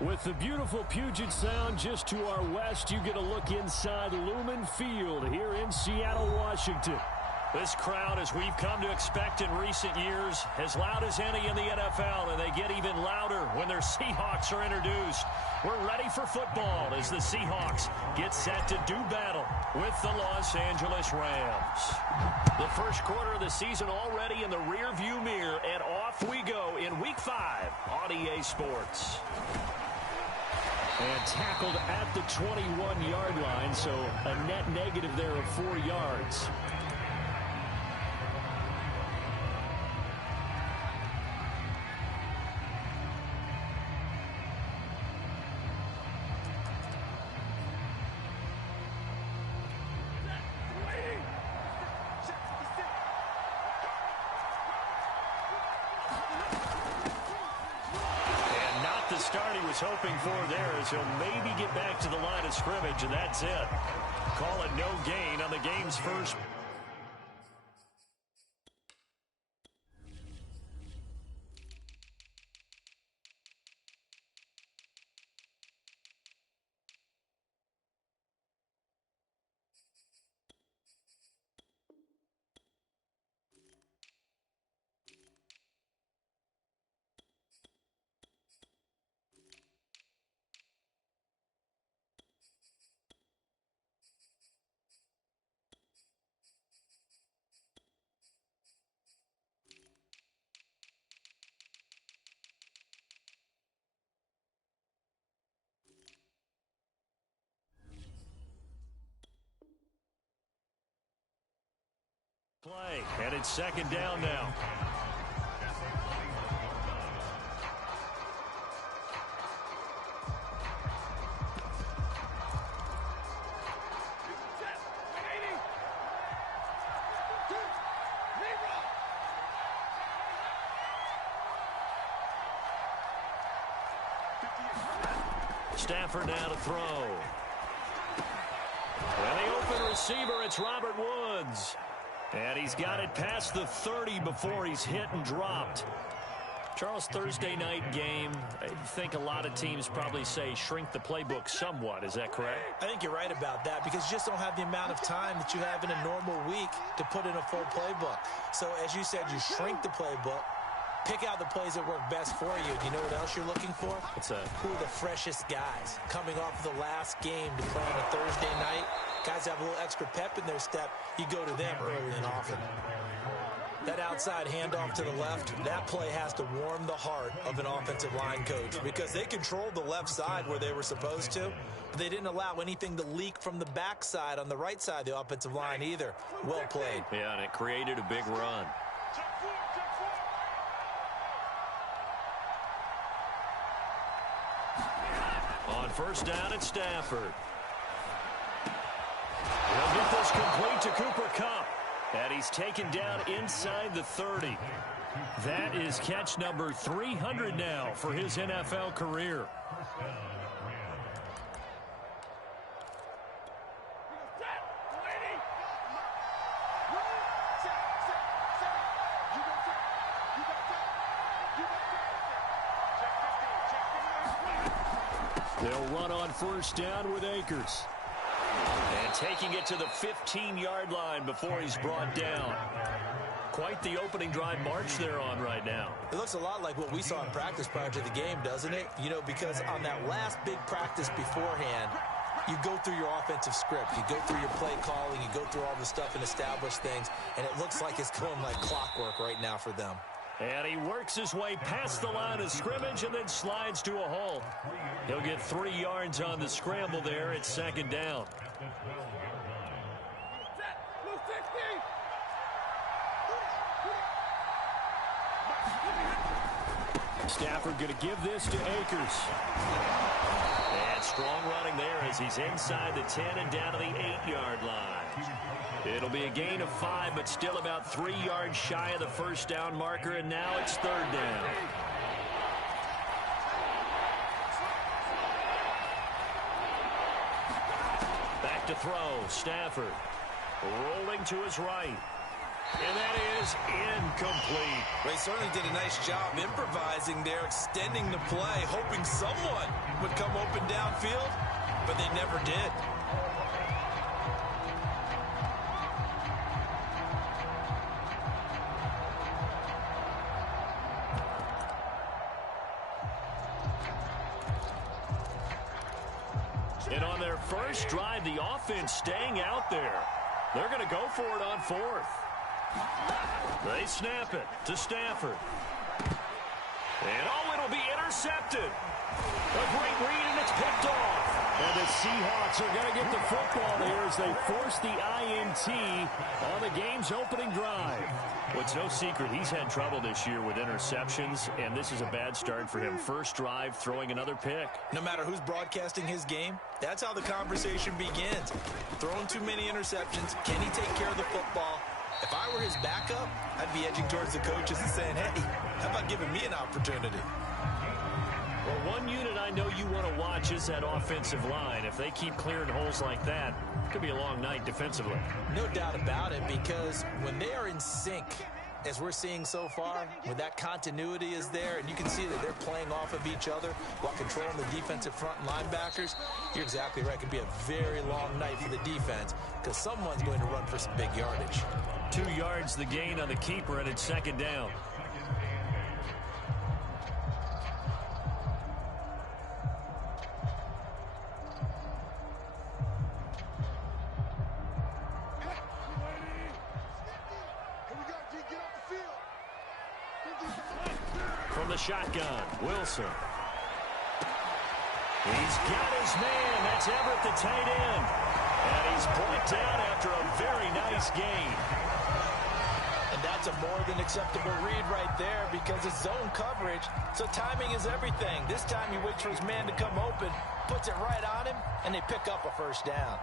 With the beautiful Puget Sound just to our west, you get a look inside Lumen Field here in Seattle, Washington. This crowd, as we've come to expect in recent years, as loud as any in the NFL, and they get even louder when their Seahawks are introduced. We're ready for football as the Seahawks get set to do battle with the Los Angeles Rams. The first quarter of the season already in the rearview mirror, and off we go in Week 5 on EA Sports. And tackled at the 21-yard line, so a net negative there of 4 yards. Hoping for there as he'll maybe get back to the line of scrimmage, and that's it. Call it no gain on the game's first. Play, and it's second down now. Stafford now to throw. And the open receiver, it's Robert Woods. And he's got it past the 30 before he's hit and dropped. Charles, Thursday night game, I think a lot of teams probably say shrink the playbook somewhat. Is that correct? I think you're right about that because you just don't have the amount of time that you have in a normal week to put in a full playbook. So, as you said, you shrink the playbook, pick out the plays that work best for you. You know what else you're looking for? What's that? Who are the freshest guys coming off the last game to play on a Thursday night? Guys have a little extra pep in their step. You go to them early and often. That outside handoff to the left, that play has to warm the heart of an offensive line coach because they controlled the left side where they were supposed to, but they didn't allow anything to leak from the backside on the right side of the offensive line either. Well played. Yeah, and it created a big run. On first down, it's Stafford. He'll get this complete to Cooper Kupp. And he's taken down inside the 30. That is catch number 300 now for his NFL career. They'll run on first down with Akers. And taking it to the 15-yard line before he's brought down. Quite the opening drive march they're on right now. It looks a lot like what we saw in practice prior to the game, doesn't it? You know, because on that last big practice beforehand, you go through your offensive script. You go through your play calling. You go through all the stuff and establish things. And it looks like it's going like clockwork right now for them. And he works his way past the line of scrimmage and then slides to a halt. He'll get 3 yards on the scramble there at second down. Stafford going to give this to Akers. And strong running there as he's inside the 10 and down to the 8-yard line. It'll be a gain of 5, but still about 3 yards shy of the first down marker, and now it's third down. Back to throw, Stafford. Rolling to his right. And that is incomplete. They certainly did a nice job improvising there, extending the play, hoping someone would come open downfield, but they never did. And on their first drive, the offense staying out there. They're going to go for it on fourth. They snap it to Stafford. And it'll be intercepted. A great read, and it's picked off. And the Seahawks are going to get the football here as they force the INT on the game's opening drive. Well, it's no secret he's had trouble this year with interceptions, and this is a bad start for him. First drive, throwing another pick. No matter who's broadcasting his game, that's how the conversation begins. Throwing too many interceptions, can he take care of the football? If I were his backup, I'd be edging towards the coaches and saying, hey, how about giving me an opportunity? Well, one unit I know you want to watch is that offensive line. If they keep clearing holes like that, it could be a long night defensively. No doubt about it, because when they are in sync, as we're seeing so far, when that continuity is there, and you can see that they're playing off of each other while controlling the defensive front linebackers, you're exactly right. It could be a very long night for the defense because someone's going to run for some big yardage. 2 yards the gain on the keeper, and it's second down. From the shotgun, Wilson. He's got his man. That's Everett, the tight end. And he's brought down after a very nice gain. And that's a more than acceptable read right there because it's zone coverage, so timing is everything. This time he waits for his man to come open, puts it right on him, and they pick up a first down.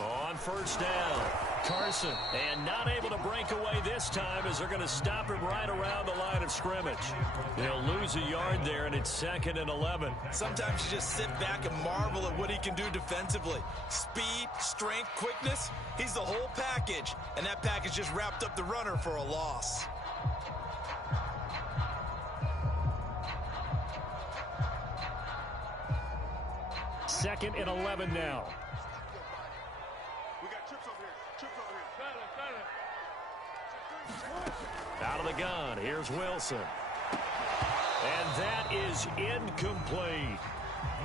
On first down, Carson, and not able to break away this time as they're going to stop him right around the line of scrimmage. They'll lose a yard there, and it's 2nd and 11. Sometimes you just sit back and marvel at what he can do defensively. Speed, strength, quickness, he's the whole package, and that package just wrapped up the runner for a loss. Second and 11 now. We got trips over here. Trips over here. Out of the gun, here's Wilson. And that is incomplete.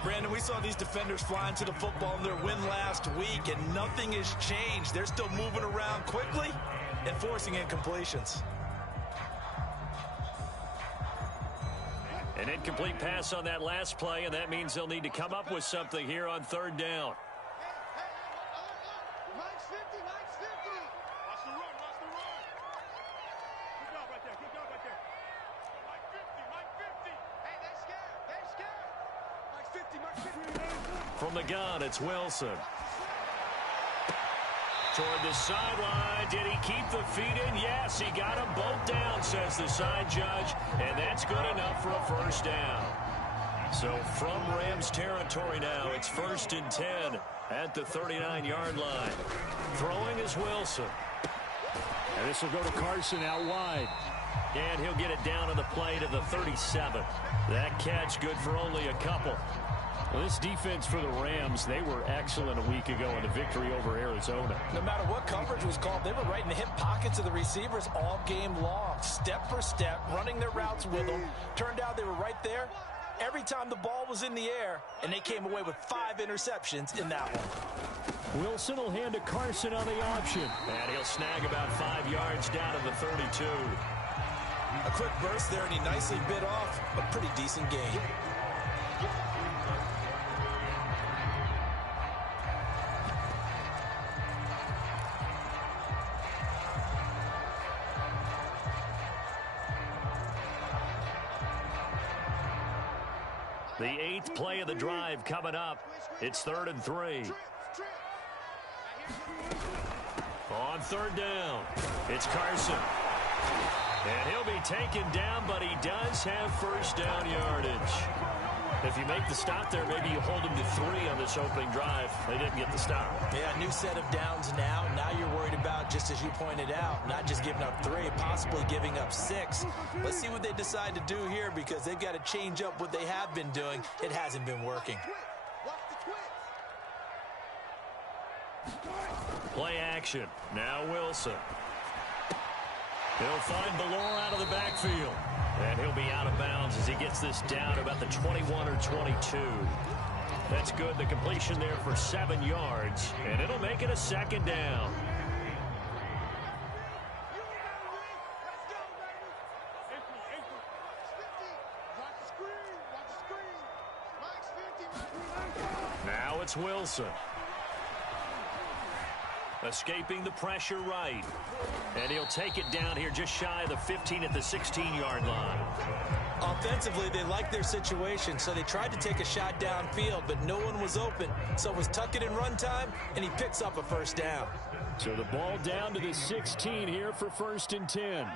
Brandon, we saw these defenders flying to the football in their win last week, and nothing has changed. They're still moving around quickly and forcing incompletions. An incomplete pass on that last play, and that means they'll need to come up with something here on third down. Mike's 50, Mike's 50. Watch the run, watch the run. Good job right there, good job right there. Mike 50, Mike 50. Hey, they scared. Mike 50, Mike 50. From the gun, it's Wilson. Toward the sideline. Did he keep the feet in? Yes, he got them both down, says the side judge, and that's good enough for a first down. So from Rams territory now, it's 1st and 10 at the 39-yard line. Throwing is Wilson. And this will go to Carson out wide. And he'll get it down on the play to the 37. That catch good for only a couple. Well, this defense for the Rams, they were excellent a week ago in the victory over Arizona. No matter what coverage was called, they were right in the hip pockets of the receivers all game long, step for step, running their routes with them. Turned out they were right there every time the ball was in the air, and they came away with 5 interceptions in that one. Wilson will hand to Carson on the option. And he'll snag about 5 yards down to the 32. A quick burst there, and he nicely bit off a pretty decent gain. The 8th play of the drive coming up. It's 3rd and 3. On 3rd down, it's Carson. And he'll be taken down, but he does have first down yardage. If you make the stop there, maybe you hold him to 3 on this opening drive. They didn't get the stop. Yeah, new set of downs now. Now you're worried about, just as you pointed out, not just giving up 3, possibly giving up 6. Let's see what they decide to do here, because they've got to change up what they have been doing. It hasn't been working. Play action. Now Wilson. He'll find Ballore out of the backfield. And he'll be out of bounds as he gets this down about the 21 or 22. That's good. The completion there for 7 yards. And it'll make it a 2nd down. Now it's Wilson. Escaping the pressure right. And he'll take it down here just shy of the 15 at the 16-yard line. Offensively, they like their situation, so they tried to take a shot downfield, but no one was open. So it was tuck it in run time, and he picks up a first down. So the ball down to the 16 here for 1st and 10.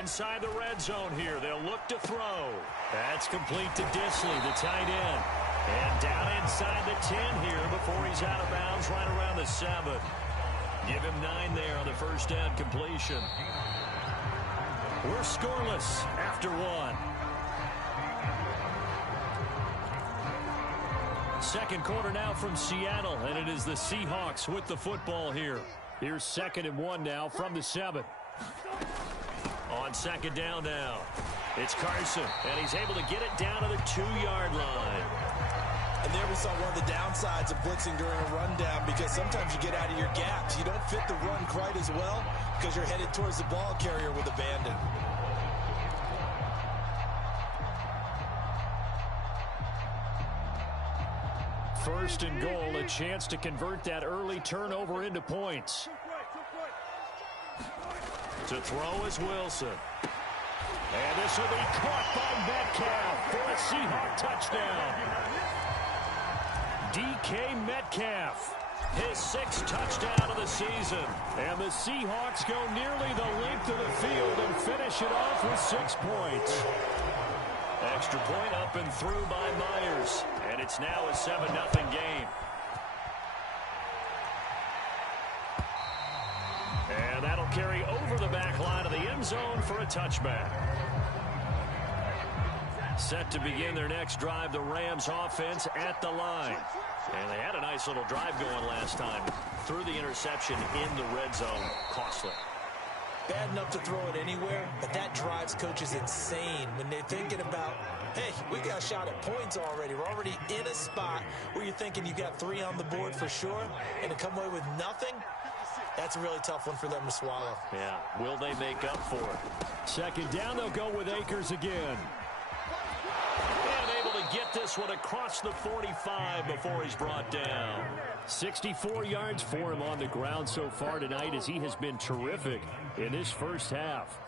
Inside the red zone here, they'll look to throw. That's complete to Disley, the tight end. And down inside the 10 here before he's out of bounds right around the 7. Give him 9 there on the first down completion. We're scoreless after 1. Second quarter now from Seattle, and it is the Seahawks with the football here. Here's 2nd and 1 now from the 7. On 2nd down now, it's Carson, and he's able to get it down to the 2-yard line. And there we saw one of the downsides of blitzing during a rundown, because sometimes you get out of your gaps. You don't fit the run quite as well because you're headed towards the ball carrier with abandon. First and goal, a chance to convert that early turnover into points. To throw is Wilson. And this will be caught by Metcalf for a Seahawk touchdown. DK Metcalf, his 6th touchdown of the season. And the Seahawks go nearly the length of the field and finish it off with 6 points. Extra point up and through by Myers. And it's now a 7-0 game. And that'll carry over the back line of the end zone for a touchback. Set to begin their next drive, the Rams offense at the line. And they had a nice little drive going last time. Threw the interception in the red zone. Costly. Bad enough to throw it anywhere, but that drives coaches insane when they're thinking about, hey, we got a shot at points already. We're already in a spot where you're thinking you got 3 on the board for sure, and to come away with nothing, that's a really tough one for them to swallow. Yeah, will they make up for it? 2nd down, they'll go with Akers again. And able to get this one across the 45 before he's brought down. 64 yards for him on the ground so far tonight, as he has been terrific in this first half.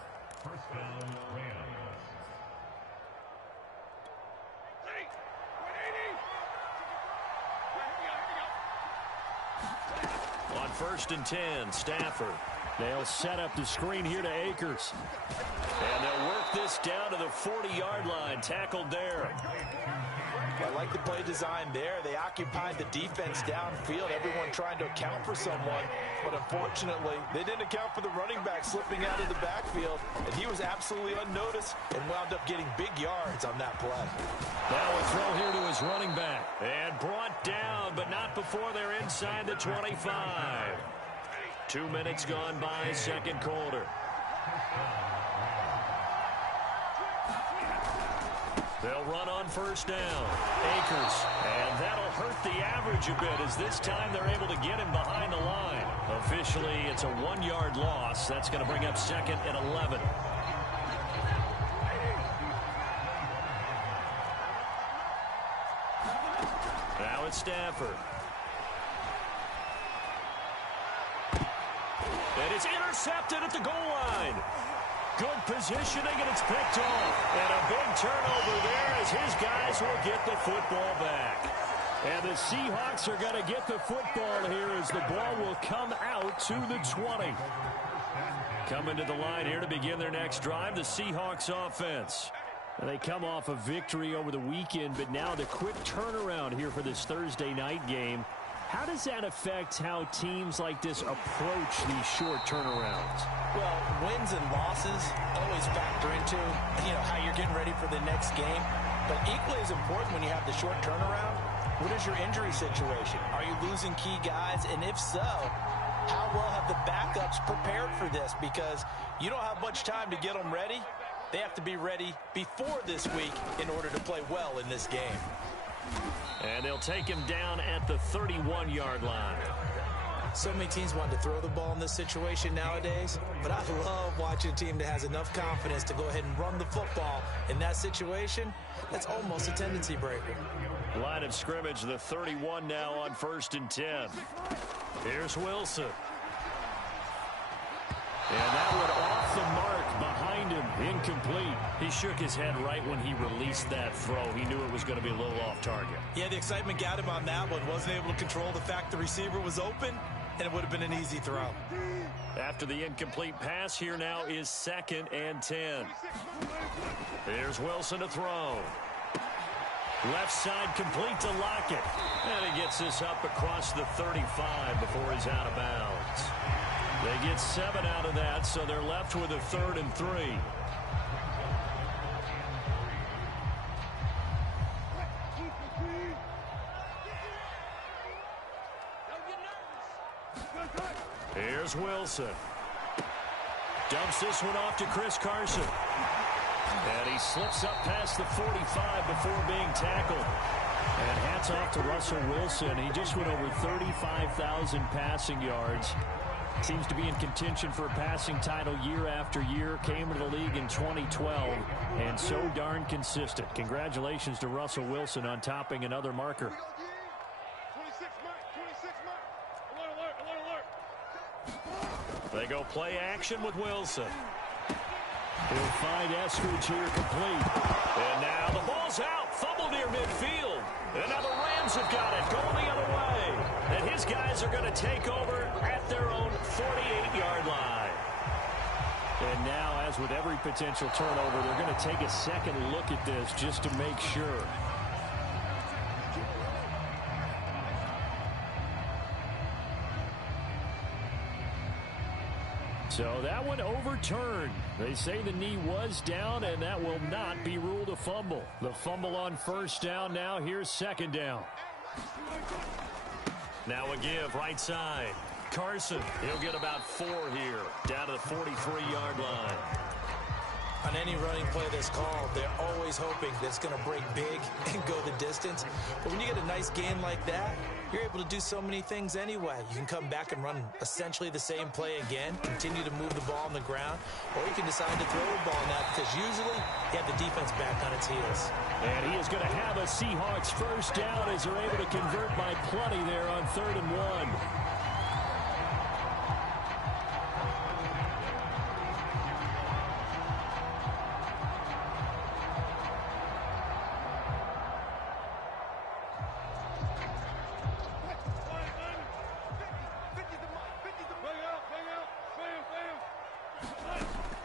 On 1st and 10, Stafford. They'll set up the screen here to Akers. And they'll work this down to the 40-yard line. Tackled there. I like the play design there. They occupied the defense downfield, everyone trying to account for someone. But unfortunately, they didn't account for the running back slipping out of the backfield. And he was absolutely unnoticed and wound up getting big yards on that play. Now a throw here to his running back. And brought down, but not before they're inside the 25. 2 minutes gone by, second quarter. They'll run on first down. Akers. And that'll hurt the average a bit, as this time they're able to get him behind the line. Officially, it's a 1-yard loss. That's going to bring up 2nd and 11. Now it's Stafford. And it's intercepted at the goal line. Good positioning, and it's picked off. And a big turnover there as his guys will get the football back. And the Seahawks are going to get the football here as the ball will come out to the 20. Coming to the line here to begin their next drive, the Seahawks offense. And they come off a victory over the weekend, but now the quick turnaround here for this Thursday night game. How does that affect how teams like this approach these short turnarounds? Well, wins and losses always factor into, how you're getting ready for the next game. But equally as important when you have the short turnaround, what is your injury situation? Are you losing key guys? And if so, how well have the backups prepared for this? Because you don't have much time to get them ready. They have to be ready before this week in order to play well in this game. And they'll take him down at the 31-yard line. So many teams want to throw the ball in this situation nowadays, but I love watching a team that has enough confidence to go ahead and run the football. In that situation, that's almost a tendency breaker. Line of scrimmage, the 31 now on 1st and 10. Here's Wilson. And that one off the mark behind him, incomplete. He shook his head right when he released that throw. He knew it was going to be a little off target. Yeah, the excitement got him on that one. Wasn't able to control the fact the receiver was open, and it would have been an easy throw. After the incomplete pass, here now is 2nd and 10. Here's Wilson to throw. Left side complete to Lockett. And he gets this up across the 35 before he's out of bounds. They get 7 out of that, so they're left with a 3rd and 3. Here's Wilson. Dumps this one off to Chris Carson. And he slips up past the 45 before being tackled. And hats off to Russell Wilson. He just went over 35,000 passing yards. Seems to be in contention for a passing title year after year. Came to the league in 2012 and so darn consistent. Congratulations to Russell Wilson on topping another marker. 26 mark. Alert. They go play action with Wilson. He'll find Eskridge here complete. And now the ball's out. Fumble near midfield. And now the Rams have got it. Going the other way. And his guys are going to take over at their own 48-yard line. And now, as with every potential turnover, they're going to take a second look at this just to make sure. So that one overturned. They say the knee was down, and that will not be ruled a fumble. The fumble on 1st down now. Here's 2nd down. Now a give right side. Carson, he'll get about 4 here, down to the 43-yard line. On any running play that's called, they're always hoping that it's going to break big and go the distance. But when you get a nice gain like that, you're able to do so many things anyway. You can come back and run essentially the same play again, continue to move the ball on the ground, or you can decide to throw the ball now because usually you have the defense back on its heels. And he is going to have a Seahawks 1st down as they're able to convert by plenty there on 3rd and 1.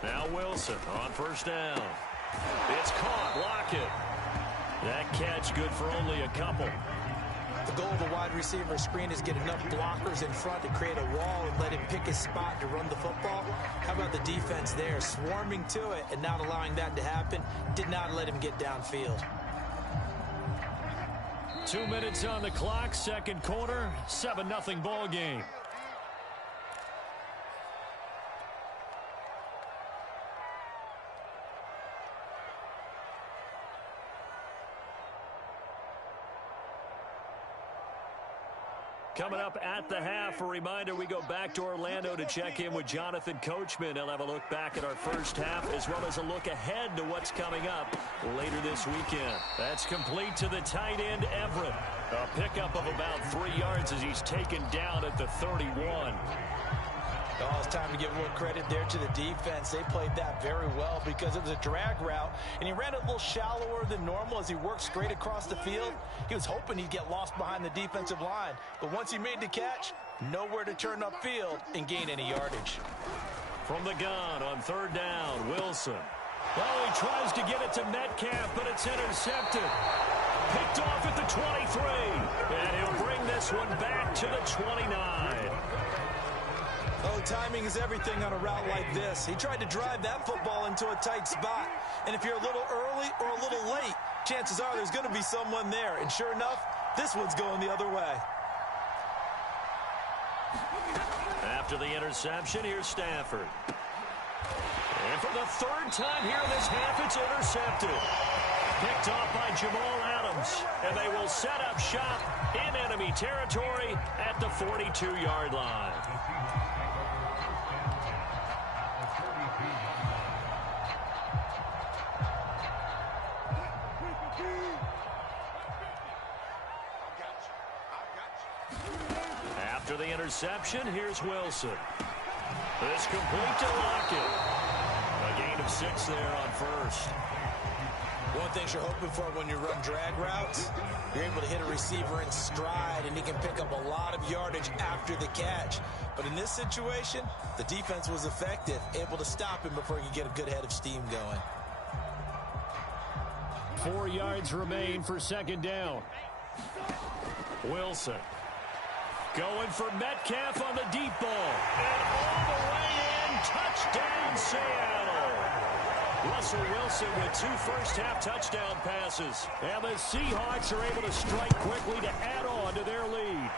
Now Wilson on 1st down. It's caught. Lockett. That catch good for only a couple. The goal of the wide receiver screen is get enough blockers in front to create a wall and let him pick his spot to run the football. How about the defense there, swarming to it and not allowing that to happen? Did not let him get downfield. 2 minutes on the clock, 2nd quarter, 7-0 ball game. Coming up at the half, a reminder, we go back to Orlando to check in with Jonathan Coachman. He'll have a look back at our 1st half as well as a look ahead to what's coming up later this weekend. That's complete to the tight end, Everett. A pickup of about 3 yards as he's taken down at the 31. Oh, it's time to give a little credit there to the defense. They played that very well because it was a drag route, and he ran it a little shallower than normal as he worked straight across the field. He was hoping he'd get lost behind the defensive line, but once he made the catch, nowhere to turn upfield and gain any yardage. From the gun on third down, Wilson. Well, he tries to get it to Metcalf, but it's intercepted. Picked off at the 23, and he'll bring this one back to the 29. Oh, timing is everything on a route like this. He tried to drive that football into a tight spot. And if you're a little early or a little late, chances are there's going to be someone there. And sure enough, this one's going the other way. After the interception, here's Stafford. And for the third time here in this half, it's intercepted. Picked off by Jamal Adams. And they will set up shop in enemy territory at the 42-yard line. After the interception, here's Wilson. This complete to Lockett. A gain of 6 there on first. One thing you're hoping for when you run drag routes, you're able to hit a receiver in stride, and he can pick up a lot of yardage after the catch. But in this situation, the defense was effective, able to stop him before he could get a good head of steam going. 4 yards remain for second down. Wilson. Going for Metcalf on the deep ball. And all the way in, touchdown Seattle. Russell Wilson with 2 first-half touchdown passes. And the Seahawks are able to strike quickly to add on to their lead.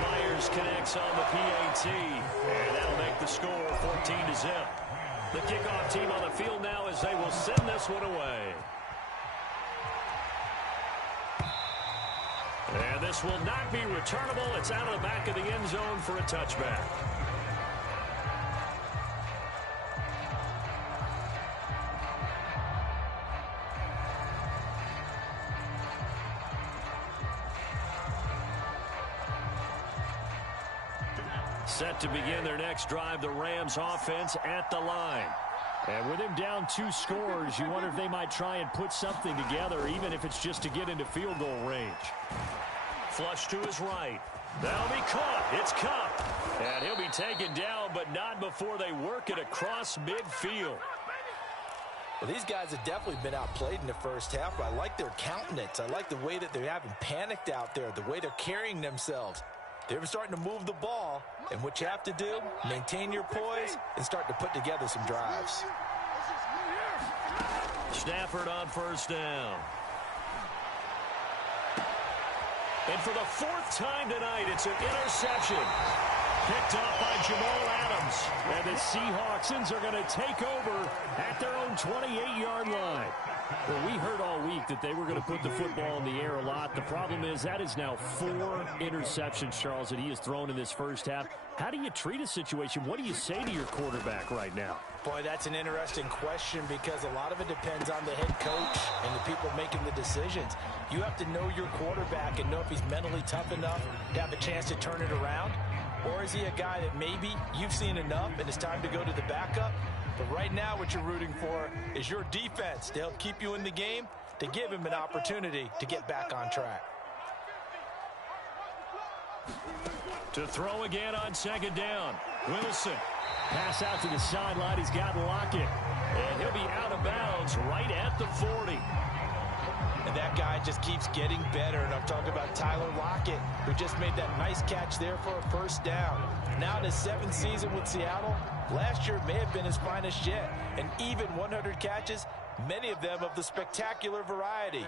Myers connects on the PAT. And that'll make the score 14-0. The kickoff team on the field now as they will send this one away. And this will not be returnable. It's out of the back of the end zone for a touchback. Set to begin their next drive, the Rams offense at the line. And with him down 2 scores, you wonder if they might try and put something together, even if it's just to get into field goal range. Flush to his right. That'll be caught. It's Kupp. And he'll be taken down, but not before they work it across midfield. Well, these guys have definitely been outplayed in the first half, but I like their countenance. I like the way that they haven't panicked out there, the way they're carrying themselves. They're starting to move the ball, and what you have to do, maintain your poise and start to put together some drives. Stafford on first down. And for the 4th time tonight, it's an interception. Picked off by Jamal Adams. And the Seahawksans are going to take over at their own 28-yard line. Well, we heard all week that they were going to put the football in the air a lot. The problem is that is now 4 interceptions, Charles, that he has thrown in this first half. How do you treat a situation? What do you say to your quarterback right now? Boy, that's an interesting question because a lot of it depends on the head coach and the people making the decisions. You have to know your quarterback and know if he's mentally tough enough to have a chance to turn it around. Or is he a guy that maybe you've seen enough and it's time to go to the backup? But right now what you're rooting for is your defense to help keep you in the game, to give him an opportunity to get back on track. To throw again on second down. Wilson. Pass out to the sideline. He's got Lockett. And he'll be out of bounds right at the 40. And that guy just keeps getting better. And I'm talking about Tyler Lockett, who just made that nice catch there for a first down. Now in his 7th season with Seattle, last year may have been his finest yet. And even 100 catches, many of them of the spectacular variety.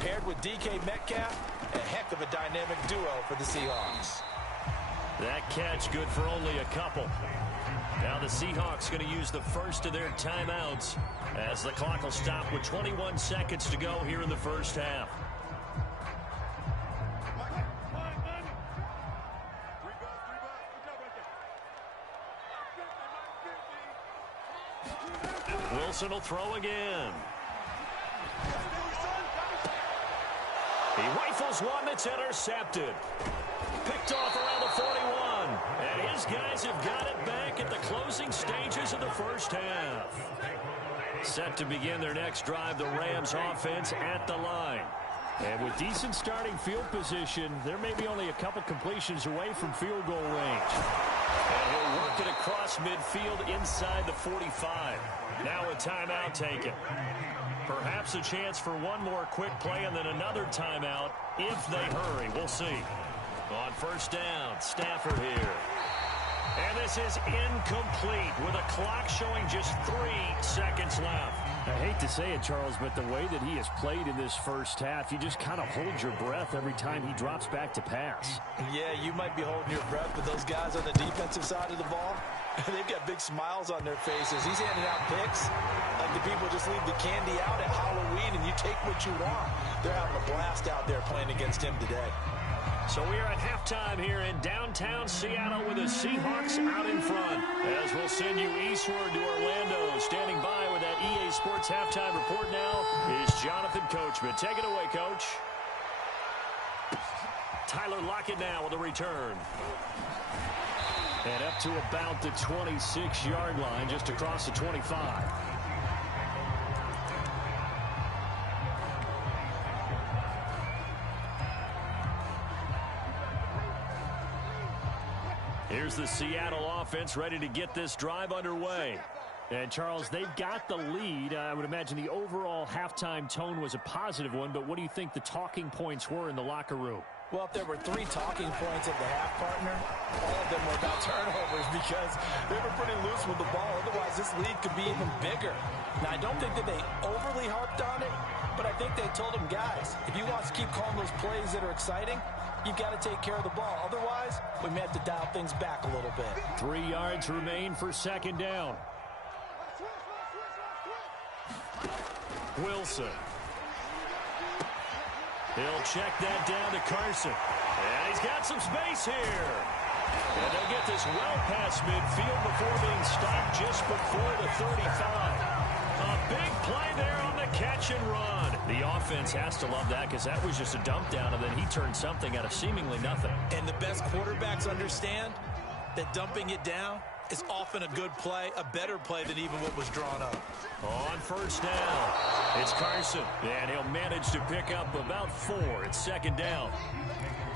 Paired with DK Metcalf, a heck of a dynamic duo for the Seahawks. That catch good for only a couple. Now the Seahawks going to use the first of their timeouts as the clock will stop with 21 seconds to go here in the first half. Wilson will throw again. He rifles one that's intercepted. Picked off around the 41. And his these guys have got it back at the closing stages of the first half. Set to begin their next drive, the Rams offense at the line. And with decent starting field position, there may be only a couple completions away from field goal range. And he'll work it across midfield inside the 45. Now a timeout taken. Perhaps a chance for one more quick play and then another timeout if they hurry. We'll see. On first down, Stafford here. And this is incomplete with a clock showing just 3 seconds left. I hate to say it, Charles, but the way that he has played in this first half, you just kind of hold your breath every time he drops back to pass. Yeah, you might be holding your breath, but those guys on the defensive side of the ball, they've got big smiles on their faces. He's handing out picks like the people just leave the candy out at Halloween and you take what you want. They're having a blast out there playing against him today. So we are at halftime here in downtown Seattle with the Seahawks out in front. As we'll send you eastward to Orlando. Standing by with that EA Sports halftime report now is Jonathan Coachman. Take it away, Coach. Tyler Lockett now with a return. And up to about the 26-yard line, just across the 25. Here's the Seattle offense ready to get this drive underway. And, Charles, they've got the lead. I would imagine the overall halftime tone was a positive one, but what do you think the talking points were in the locker room? Well, if there were 3 talking points at the half, partner, all of them were about turnovers because they were pretty loose with the ball. Otherwise, this lead could be even bigger. Now, I don't think that they overly harped on it, but I think they told them, guys, if you want to keep calling those plays that are exciting, you've got to take care of the ball. Otherwise, we may have to dial things back a little bit. 3 yards remain for second down. Wilson. He'll check that down to Carson. And he's got some space here. And they'll get this well past midfield before being stopped just before the 35. A big play there on the catch and run. The offense has to love that because that was just a dump down, and then he turned something out of seemingly nothing. And the best quarterbacks understand that dumping it down is often a good play, a better play than even what was drawn up. On first down, it's Carson, and he'll manage to pick up about 4. It's second down.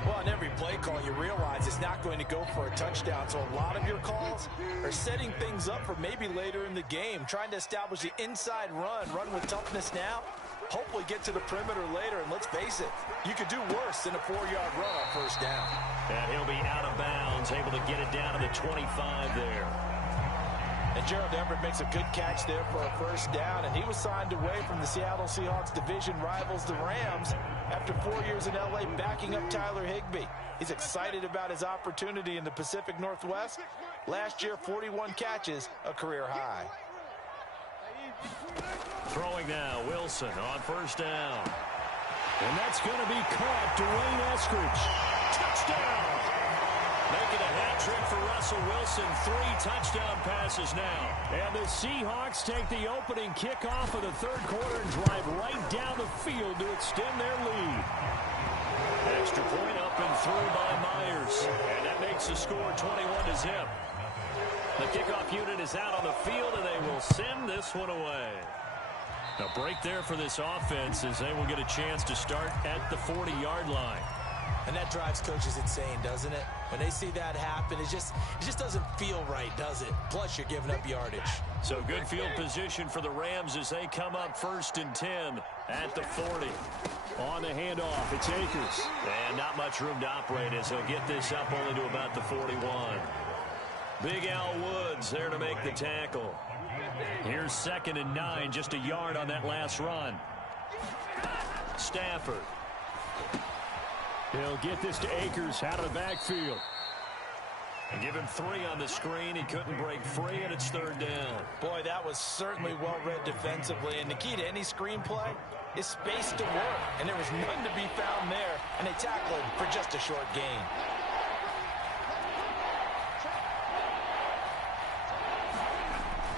Well, on every play call, you realize it's not going to go for a touchdown, so a lot of your calls are setting things up for maybe later in the game, trying to establish the inside run with toughness now, hopefully get to the perimeter later, and let's face it, you could do worse than a 4-yard run on first down. And he'll be out of bounds, able to get it down to the 25 there. And Gerald Everett makes a good catch there for a first down, and he was signed away from the Seattle Seahawks division rivals, the Rams, after 4 years in L.A. backing up Tyler Higbee. He's excited about his opportunity in the Pacific Northwest. Last year, 41 catches, a career high. Throwing now, Wilson on first down. And that's going to be caught. Dwayne Eskridge. Touchdown! Making a hat trick for Russell Wilson. 3 touchdown passes now. And the Seahawks take the opening kickoff of the third quarter and drive right down the field to extend their lead. Extra point up and through by Myers. And that makes the score 21-0. The kickoff unit is out on the field, and they will send this one away. A break there for this offense as they will get a chance to start at the 40-yard line. And that drives coaches insane, doesn't it? When they see that happen, it just doesn't feel right, does it? Plus, you're giving up yardage. So good field position for the Rams as they come up 1st and 10 at the 40. On the handoff, it's Akers. And not much room to operate as he'll get this up only to about the 41. Big Al Woods there to make the tackle. Here's 2nd and 9, just a yard on that last run. Stafford. He'll get this to Akers out of the backfield. And give him 3 on the screen. He couldn't break free, and it's 3rd down. Boy, that was certainly well-read defensively. And the key to any screenplay is space to work. And there was none to be found there. And they tackled him for just a short gain.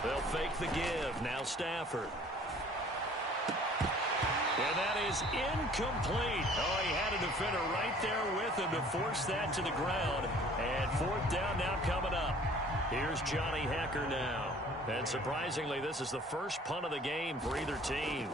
They'll fake the give. Now Stafford. And that is incomplete. Oh, he had a defender right there with him to force that to the ground. And fourth down now coming up. Here's Johnny Hekker now. And surprisingly, this is the first punt of the game for either team.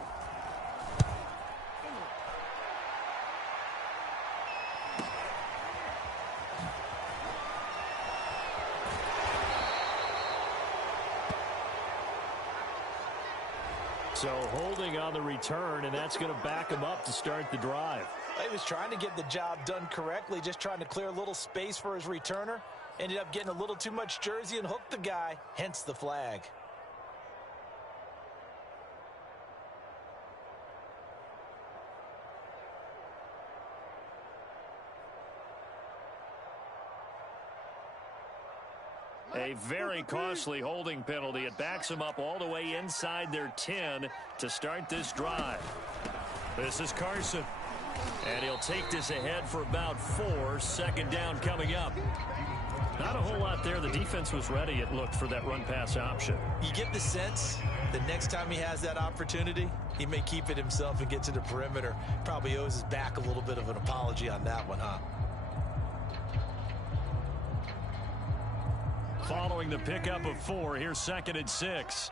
So holding on the return, and that's going to back him up to start the drive. He was trying to get the job done correctly, just trying to clear a little space for his returner. Ended up getting a little too much jersey and hooked the guy, hence the flag. A very costly holding penalty. It backs them up all the way inside their 10 to start this drive. This is Carson. And he'll take this ahead for about 4. Second down coming up. Not a whole lot there. The defense was ready, it looked, for that run-pass option. You get the sense that next time he has that opportunity, he may keep it himself and get to the perimeter. Probably owes his back a little bit of an apology on that one, huh? Following the pickup of 4, here's 2nd and 6.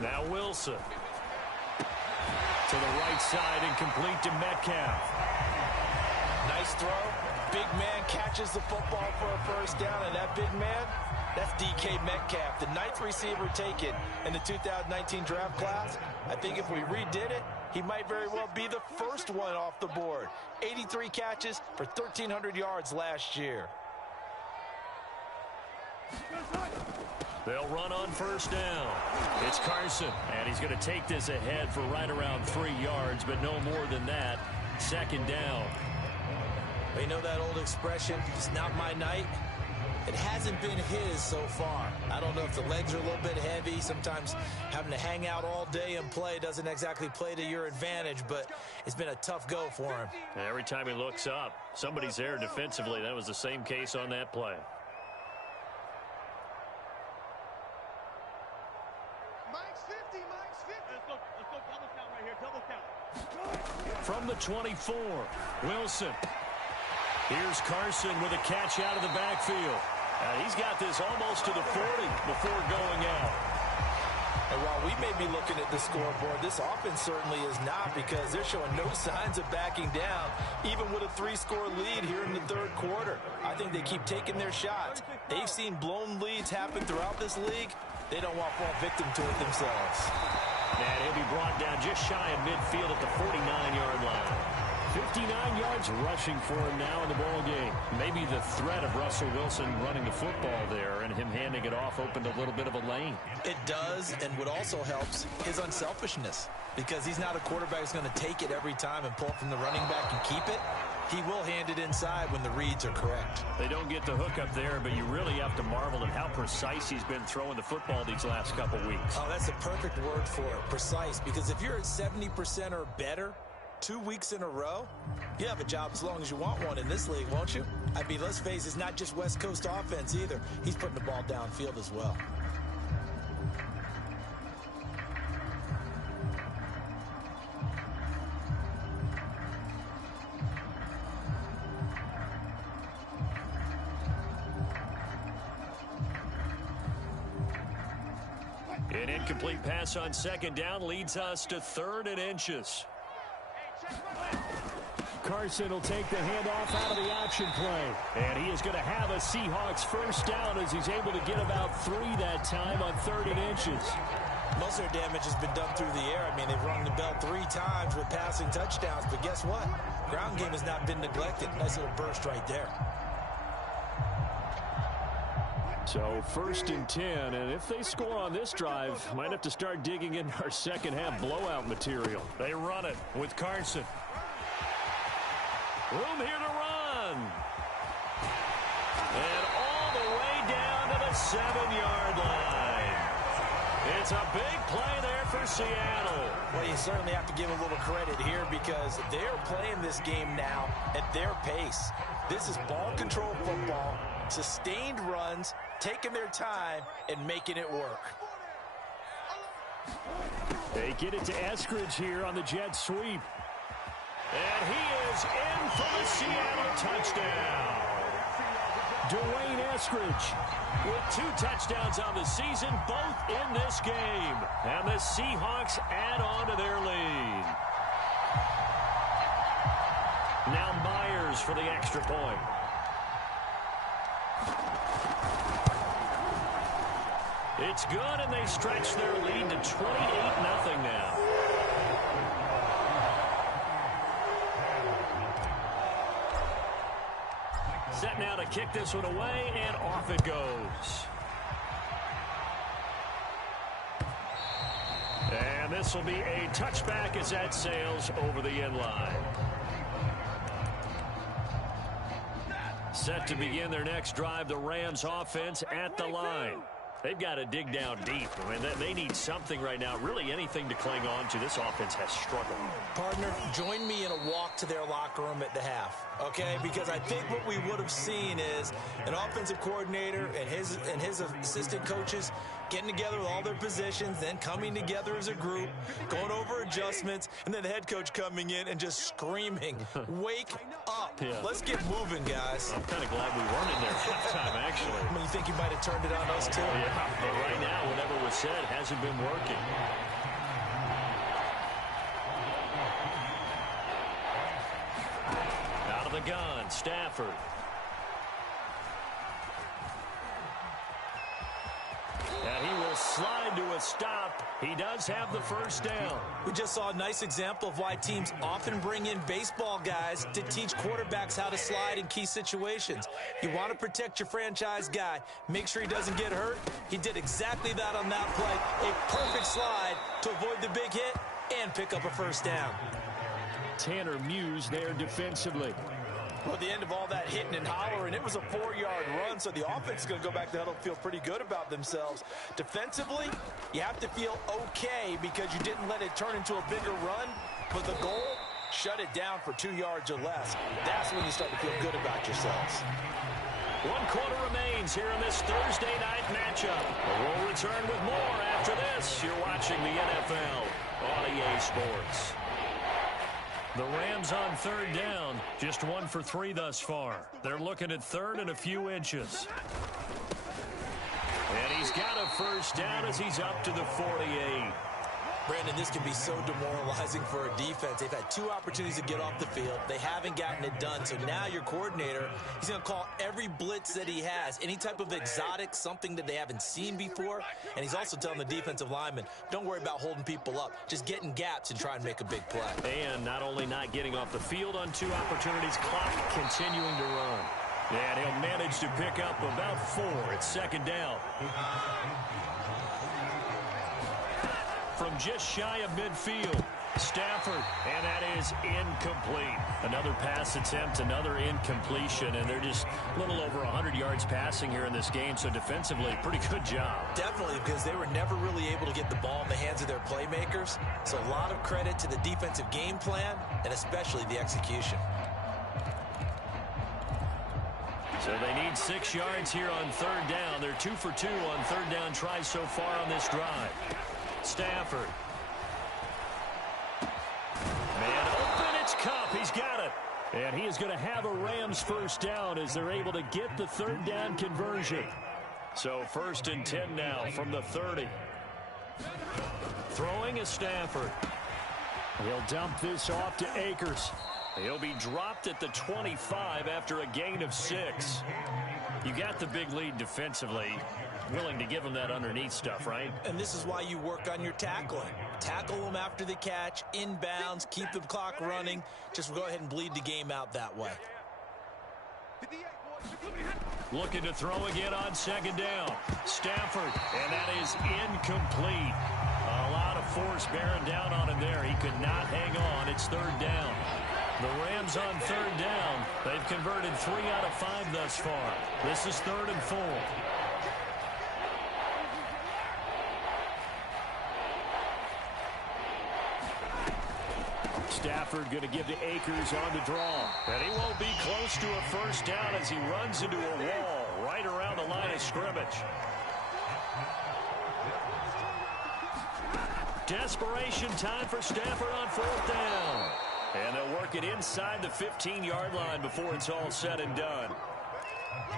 Now Wilson. To the right side and complete to Metcalf. Nice throw. Big man catches the football for a first down, and that big man, that's DK Metcalf, the 9th receiver taken in the 2019 draft class. I think if we redid it, he might very well be the first one off the board. 83 catches for 1,300 yards last year. They'll run on first down. It's Carson, and he's going to take this ahead for right around 3 yards, but no more than that. Second down. You know that old expression, it's not my night? It hasn't been his so far. I don't know if the legs are a little bit heavy. Sometimes having to hang out all day and play doesn't exactly play to your advantage, but it's been a tough go for him. Every time he looks up, somebody's there defensively. That was the same case on that play. Mike's 50, Mike's 50. Let's go double count right here, double count. From the 24, Wilson. Here's Carson with a catch out of the backfield. He's got this almost to the 40 before going out. And while we may be looking at the scoreboard, this offense certainly is not, because they're showing no signs of backing down, even with a 3-score lead here in the third quarter. I think they keep taking their shots. They've seen blown leads happen throughout this league. They don't want to fall victim to it themselves. And he'll be brought down just shy of midfield at the 49-yard line. 59 yards rushing for him now in the ball game. Maybe the threat of Russell Wilson running the football there and him handing it off opened a little bit of a lane. It does, and what also helps, his unselfishness. Because he's not a quarterback who's going to take it every time and pull it from the running back and keep it. He will hand it inside when the reads are correct. They don't get the hook up there, but you really have to marvel at how precise he's been throwing the football these last couple weeks. Oh, that's a perfect word for it, precise. Because if you're at 70% or better 2 weeks in a row, you have a job as long as you want one in this league, won't you? I mean, let's face it, it's not just West Coast offense either. He's putting the ball downfield as well. An incomplete pass on second down leads us to 3rd and inches. Carson will take the handoff out of the option play. And he is going to have a Seahawks first down as he's able to get about 3 that time on 3rd and inches. Most of their damage has been done through the air. I mean, they've rung the bell 3 times with passing touchdowns. But guess what? Ground game has not been neglected. Nice little burst right there. So 1st and 10, and if they score on this drive, might have to start digging into our second half blowout material. They run it with Carson. Room here to run. And all the way down to the 7-yard line. It's a big play there for Seattle. Well, you certainly have to give a little credit here because they're playing this game now at their pace. This is ball control football. Sustained runs, taking their time, and making it work. They get it to Eskridge here on the jet sweep. And he is in for the Seattle touchdown. Dwayne Eskridge With 2 touchdowns on the season, both in this game. And the Seahawks add on to their lead. Now Myers for the extra point. It's good, and they stretch their lead to 28-0 now. Set now to kick this one away, and off it goes. And this will be a touchback as that sails over the end line. Set to begin their next drive, the Rams offense at the line. They've got to dig down deep. I mean, they need something right now, really anything to cling on to. This offense has struggled. Partner, join me in a walk to their locker room at the half, okay? Because I think what we would have seen is an offensive coordinator and his assistant coaches getting together with all their positions, then coming together as a group, going over adjustments, and then the head coach coming in and just screaming, wake up. Yeah. Let's get moving, guys. I'm kind of glad we weren't in there halftime, actually. I mean, you think you might have turned it on us, too? Yeah, but right now, whatever was said hasn't been working. Out of the gun, Stafford. And he will slide to a stop. He does have the first down. We just saw a nice example of why teams often bring in baseball guys to teach quarterbacks how to slide in key situations. You want to protect your franchise guy. Make sure he doesn't get hurt. He did exactly that on that play. A perfect slide to avoid the big hit and pick up a first down. Tanner Muse there defensively. Well, at the end of all that hitting and hollering, it was a 4-yard run, so the offense is going to go back to huddle and feel pretty good about themselves. Defensively, you have to feel okay because you didn't let it turn into a bigger run, but the goal, shut it down for 2 yards or less. That's when you start to feel good about yourselves. 1 quarter remains here in this Thursday night matchup. We'll return with more after this. You're watching the NFL on EA Sports. The Rams on 3rd down, just 1 for 3 thus far. They're looking at 3rd and a few inches. And he's got a first down as he's up to the 48. Brandon, this can be so demoralizing for a defense. They've had 2 opportunities to get off the field. They haven't gotten it done. So now your coordinator, he's going to call every blitz that he has, any type of exotic, something that they haven't seen before. And he's also telling the defensive lineman, don't worry about holding people up. Just get in gaps and try and make a big play. And not only not getting off the field on 2 opportunities, clock continuing to run. And he'll manage to pick up about 4 at 2nd down. From just shy of midfield, Stafford, and that is incomplete. Another pass attempt, another incompletion, and they're just a little over 100 yards passing here in this game, so defensively, pretty good job. Definitely, because they were never really able to get the ball in the hands of their playmakers, so a lot of credit to the defensive game plan, and especially the execution. So they need 6 yards here on 3rd down. They're 2 for 2 on 3rd down tries so far on this drive. Stafford. Man open, it's Kupp. He's got it. And he is going to have a Rams first down as they're able to get the 3rd down conversion. So 1st and 10 now from the 30. Throwing is Stafford. He'll dump this off to Akers. He'll be dropped at the 25 after a gain of 6. You got the big lead defensively. Willing to give them that underneath stuff, right? And this is why you work on your tackling. Tackle them after the catch, inbounds, keep the clock running. Just go ahead and bleed the game out that way. Looking to throw again on 2nd down. Stafford, and that is incomplete. A lot of force bearing down on him there. He could not hang on. It's 3rd down. The Rams on 3rd down. They've converted 3 out of 5 thus far. This is 3rd and 4. Stafford going to give to Akers on the draw. And he won't be close to a first down as he runs into a wall. right around the line of scrimmage. Desperation time for Stafford on 4th down. And they'll work it inside the 15-yard line before it's all said and done.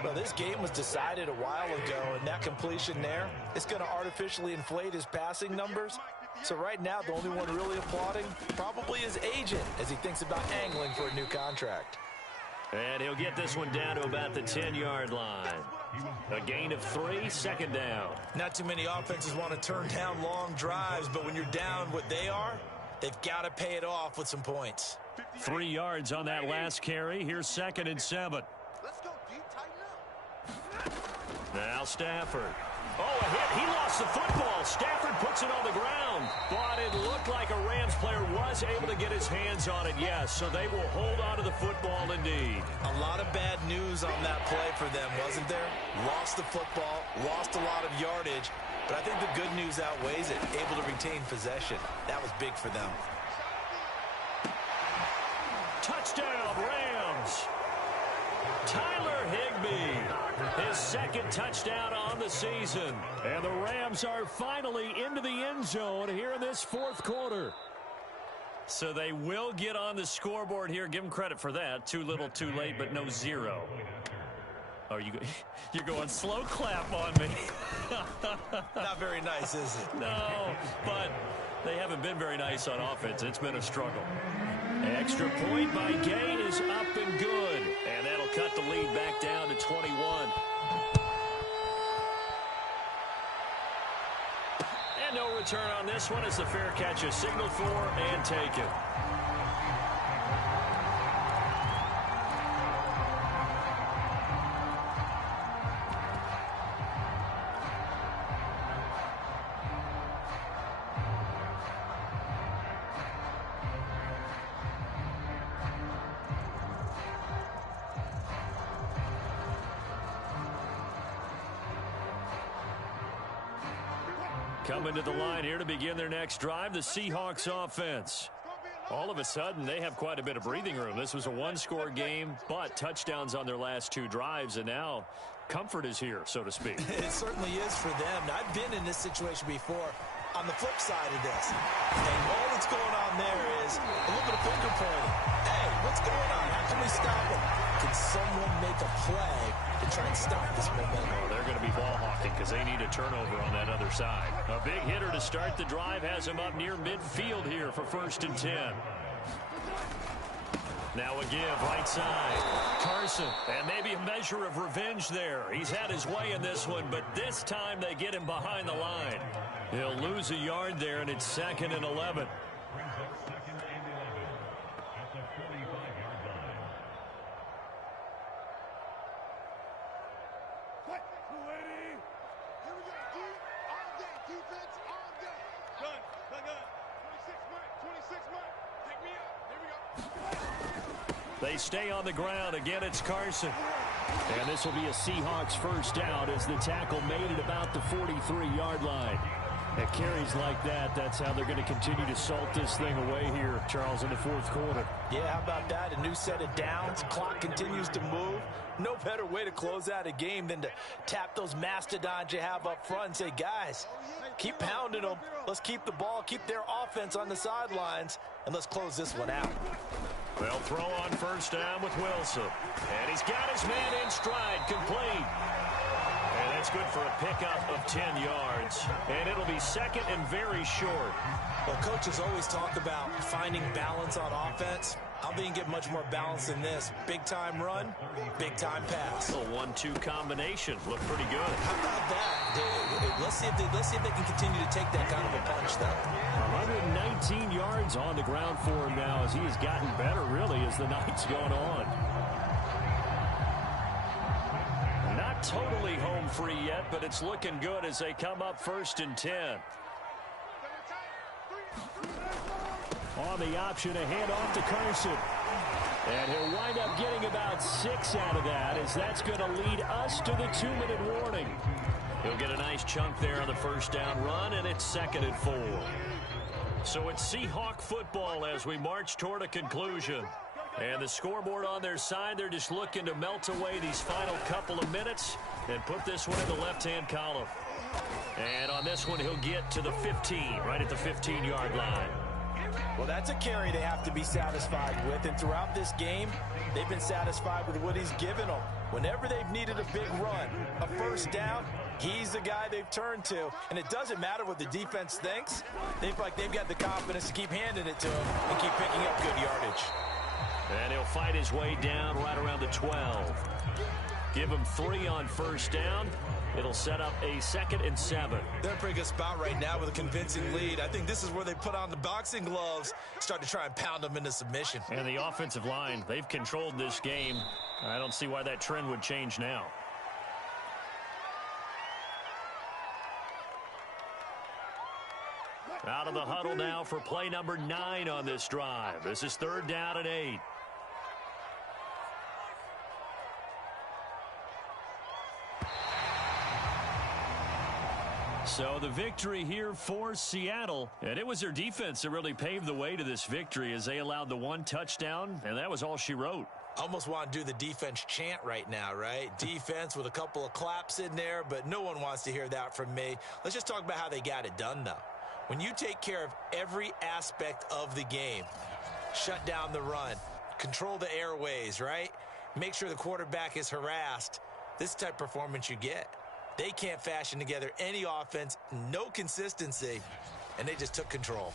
Well, this game was decided a while ago, and that completion there is going to artificially inflate his passing numbers. So right now, the only one really applauding probably his agent as he thinks about angling for a new contract. And he'll get this one down to about the 10-yard line. A gain of 3, 2nd down. Not too many offenses want to turn down long drives, but when you're down what they are, they've got to pay it off with some points. 3 yards on that last carry. Here's 2nd and 7. Let's go, D. Tighten up. Now Stafford. Oh, a hit. He lost the football. Stafford puts it on the ground. But it looked like a Rams player was able to get his hands on it, yes. So they will hold on to the football indeed. A lot of bad news on that play for them, wasn't there? Lost the football, lost a lot of yardage. But I think the good news outweighs it. Able to retain possession. That was big for them. Touchdown, Rams. Tyler Higbee, his 2nd touchdown on the season. And the Rams are finally into the end zone here in this 4th quarter. So they will get on the scoreboard here. Give them credit for that. Too little, too late, but no 0. Oh, you're going slow clap on me. Not very nice, is it? No, but they haven't been very nice on offense. It's been a struggle. Extra point by Gay is up and good. And that'll cut the lead back down to 21. And no return on this one as the fair catch is signaled for and taken. Coming to the line here to begin their next drive, the Seahawks offense. All of a sudden, they have quite a bit of breathing room. This was a one-score game, but touchdowns on their last 2 drives, and now comfort is here, so to speak. It certainly is for them. I've been in this situation before on the flip side of this. And all that's going on there is a little bit of finger pointing. Hey, what's going on? How can we stop them? Can someone make a play to try and stop this momentum? Oh, they're going to be ball hawking because they need a turnover on that other side. A big hitter to start the drive has him up near midfield here for 1st and 10. Now a give, right side. Carson, and maybe a measure of revenge there. He's had his way in this one, but this time they get him behind the line. He'll lose a yard there, and it's 2nd and 11. They stay on the ground. Again, it's Carson. And this will be a Seahawks 1st down as the tackle made it about the 43-yard line. At carries like that, that's how they're going to continue to salt this thing away here, Charles, in the 4th quarter. Yeah, how about that? A new set of downs. Clock continues to move. No better way to close out a game than to tap those mastodons you have up front and say, guys, keep pounding them. Let's keep the ball, keep their offense on the sidelines, and let's close this one out. They'll throw on 1st down with Wilson. And he's got his man in stride, complete. And that's good for a pickup of 10 yards. And it'll be 2nd and very short. Well, coaches always talk about finding balance on offense. I don't think you can get much more balance than this. Big-time run, big-time pass. A 1-2 combination. Looked pretty good. How about that? Let's see if they can continue to take that kind of a punch, though. 119 yards on the ground for him now as he has gotten better, really, as the night's gone on. Not totally home free yet, but it's looking good as they come up 1st and 10. On the option, a handoff to Carson. And he'll wind up getting about 6 out of that, as that's going to lead us to the 2-minute warning. He'll get a nice chunk there on the 1st down run, and it's 2nd and 4. So it's Seahawk football as we march toward a conclusion. And the scoreboard on their side, they're just looking to melt away these final couple of minutes and put this one in the left-hand column. And on this one, he'll get to the 15, right at the 15-yard line. Well, that's a carry they have to be satisfied with. And throughout this game, they've been satisfied with what he's given them. Whenever they've needed a big run, a first down, he's the guy they've turned to. And it doesn't matter what the defense thinks. They feel like they've got the confidence to keep handing it to him and keep picking up good yardage. And he'll fight his way down right around the 12. Give him 3 on first down. It'll set up a 2nd and 7. They're in a pretty good spot right now with a convincing lead. I think this is where they put on the boxing gloves, start to try and pound them into submission. And the offensive line, they've controlled this game. I don't see why that trend would change now. Out of the huddle now for play number 9 on this drive. This is 3rd down and 8. So the victory here for Seattle, and it was their defense that really paved the way to this victory as they allowed the 1 touchdown, and that was all she wrote. I almost want to do the defense chant right now, right? Defense with a couple of claps in there, but no one wants to hear that from me. Let's just talk about how they got it done, though. When you take care of every aspect of the game, shut down the run, control the airways, right? Make sure the quarterback is harassed. This type of performance you get. They can't fashion together any offense, no consistency, and they just took control.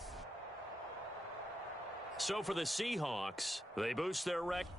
So for the Seahawks, they boost their record.